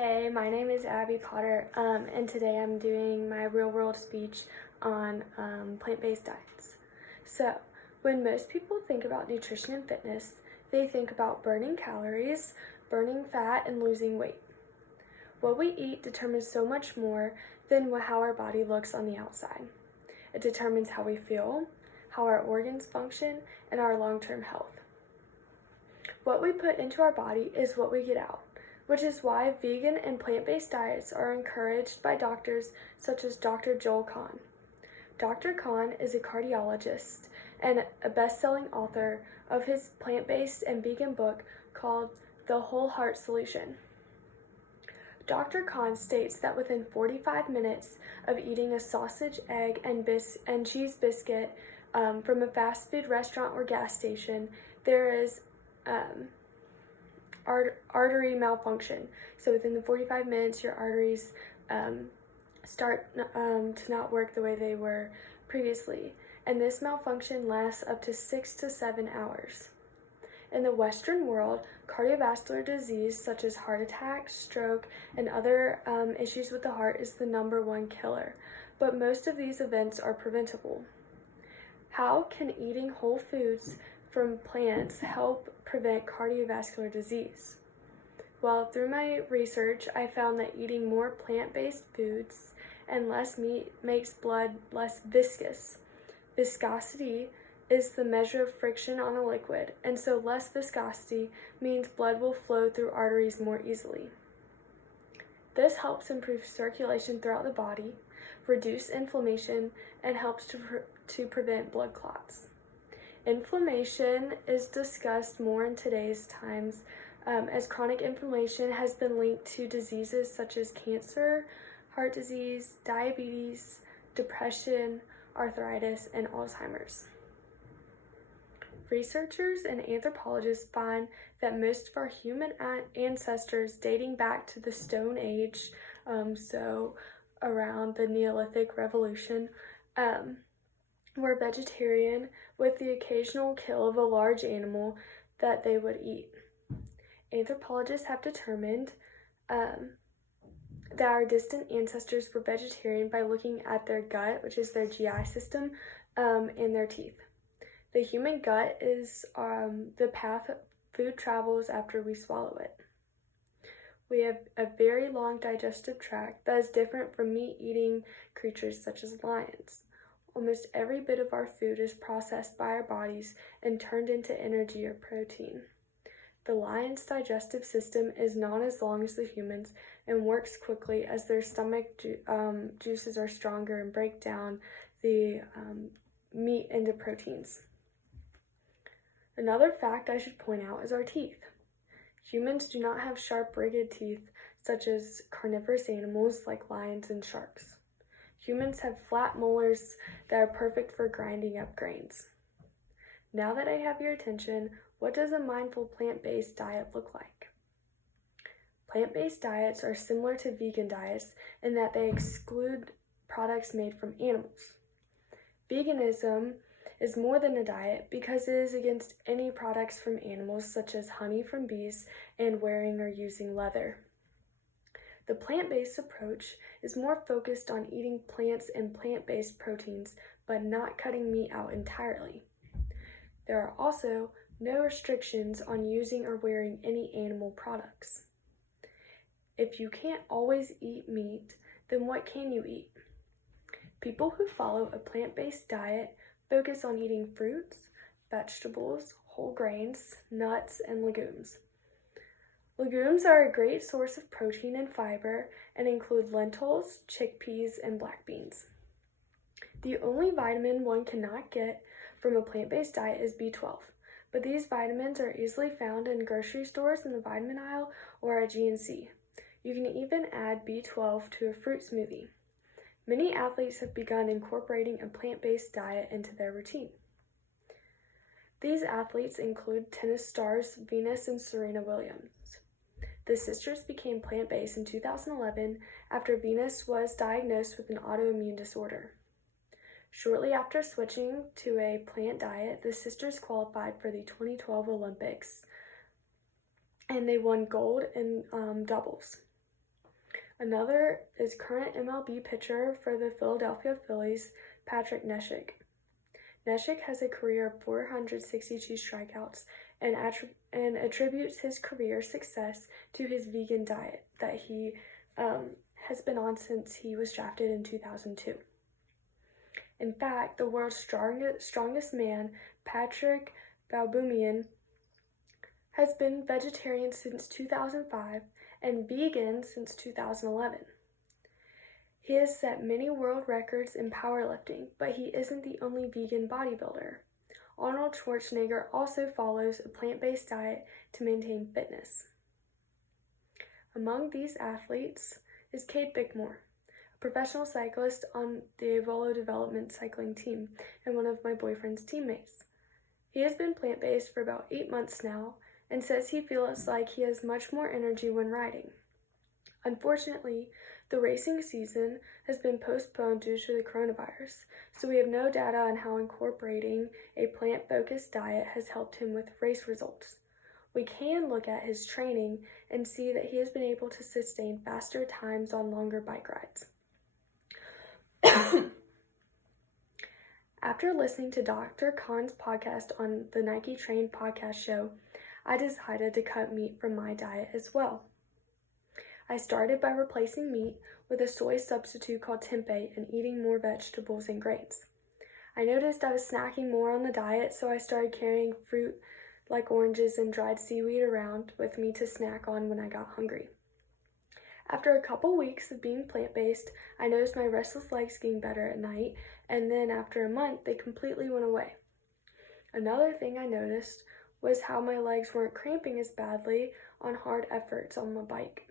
Hey, my name is Abby Potter, and today I'm doing my real-world speech on plant-based diets. So, when most people think about nutrition and fitness, they think about burning calories, burning fat, and losing weight. What we eat determines so much more than how our body looks on the outside. It determines how we feel, how our organs function, and our long-term health. What we put into our body is what we get out, which is why vegan and plant-based diets are encouraged by doctors such as Dr. Joel Kahn. Dr. Kahn is a cardiologist and a best-selling author of his plant-based and vegan book called The Whole Heart Solution. Dr. Kahn states that within 45 minutes of eating a sausage, egg, and cheese biscuit from a fast food restaurant or gas station, there is artery malfunction. So within the 45 minutes, your arteries start to not work the way they were previously. And this malfunction lasts up to 6 to 7 hours. In the Western world, cardiovascular disease such as heart attack, stroke, and other issues with the heart is the #1 killer. But most of these events are preventable. How can eating whole foods from plants help prevent cardiovascular disease? Well, through my research, I found that eating more plant-based foods and less meat makes blood less viscous. Viscosity is the measure of friction on a liquid, and so less viscosity means blood will flow through arteries more easily. This helps improve circulation throughout the body, reduce inflammation, and helps to prevent blood clots. Inflammation is discussed more in today's times as chronic inflammation has been linked to diseases such as cancer, heart disease, diabetes, depression, arthritis, and Alzheimer's. Researchers and anthropologists find that most of our human ancestors dating back to the Stone Age, so around the Neolithic Revolution, were vegetarian with the occasional kill of a large animal that they would eat. Anthropologists have determined that our distant ancestors were vegetarian by looking at their gut, which is their GI system, and their teeth. The human gut is the path food travels after we swallow it. We have a very long digestive tract that is different from meat-eating creatures such as lions. Almost every bit of our food is processed by our bodies and turned into energy or protein. The lion's digestive system is not as long as the human's and works quickly as their stomach juices are stronger and break down the meat into proteins. Another fact I should point out is our teeth. Humans do not have sharp, ragged teeth such as carnivorous animals like lions and sharks. Humans have flat molars that are perfect for grinding up grains. Now that I have your attention, what does a mindful plant-based diet look like? Plant-based diets are similar to vegan diets in that they exclude products made from animals. Veganism is more than a diet because it is against any products from animals such as honey from bees and wearing or using leather. The plant-based approach is more focused on eating plants and plant-based proteins, but not cutting meat out entirely. There are also no restrictions on using or wearing any animal products. If you can't always eat meat, then what can you eat? People who follow a plant-based diet focus on eating fruits, vegetables, whole grains, nuts, and legumes. Legumes are a great source of protein and fiber and include lentils, chickpeas, and black beans. The only vitamin one cannot get from a plant-based diet is B12, but these vitamins are easily found in grocery stores in the vitamin aisle or at GNC. You can even add B12 to a fruit smoothie. Many athletes have begun incorporating a plant-based diet into their routine. These athletes include tennis stars Venus and Serena Williams. The sisters became plant-based in 2011 after Venus was diagnosed with an autoimmune disorder. Shortly after switching to a plant diet, the sisters qualified for the 2012 Olympics, and they won gold in doubles. Another is current MLB pitcher for the Philadelphia Phillies, Patrick Neshek. Neshek has a career of 462 strikeouts and attributes his career success to his vegan diet that he has been on since he was drafted in 2002. In fact, the world's strongest man, Patrick Baboumian, has been vegetarian since 2005 and vegan since 2011. He has set many world records in powerlifting, but he isn't the only vegan bodybuilder. Arnold Schwarzenegger also follows a plant-based diet to maintain fitness. Among these athletes is Cade Bickmore, a professional cyclist on the Volo Development cycling team and one of my boyfriend's teammates. He has been plant-based for about 8 months now and says he feels like he has much more energy when riding. Unfortunately, the racing season has been postponed due to the coronavirus, so we have no data on how incorporating a plant-focused diet has helped him with race results. We can look at his training and see that he has been able to sustain faster times on longer bike rides. After listening to Dr. Khan's podcast on the Nike Train podcast show, I decided to cut meat from my diet as well. I started by replacing meat with a soy substitute called tempeh and eating more vegetables and grains. I noticed I was snacking more on the diet, so I started carrying fruit like oranges and dried seaweed around with me to snack on when I got hungry. After a couple weeks of being plant-based, I noticed my restless legs getting better at night, and then after a month, they completely went away. Another thing I noticed was how my legs weren't cramping as badly on hard efforts on my bike.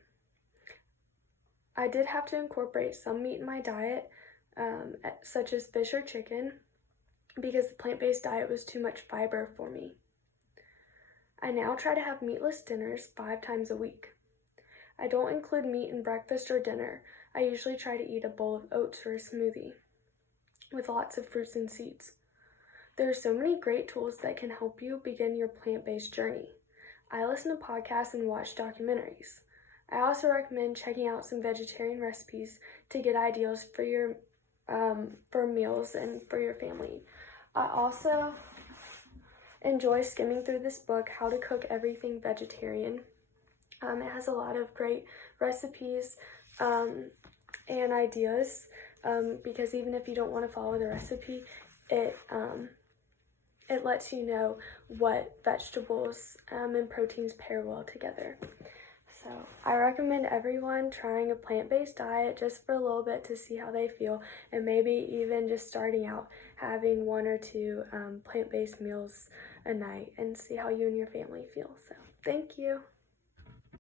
I did have to incorporate some meat in my diet, such as fish or chicken, because the plant-based diet was too much fiber for me. I now try to have meatless dinners 5 times a week. I don't include meat in breakfast or dinner. I usually try to eat a bowl of oats or a smoothie with lots of fruits and seeds. There are so many great tools that can help you begin your plant-based journey. I listen to podcasts and watch documentaries. I also recommend checking out some vegetarian recipes to get ideas for your for meals and for your family. I also enjoy skimming through this book, How to Cook Everything Vegetarian. It has a lot of great recipes and ideas because even if you don't want to follow the recipe, it lets you know what vegetables and proteins pair well together. So I recommend everyone trying a plant-based diet just for a little bit to see how they feel, and maybe even just starting out having 1 or 2 plant-based meals a night and see how you and your family feel. So thank you.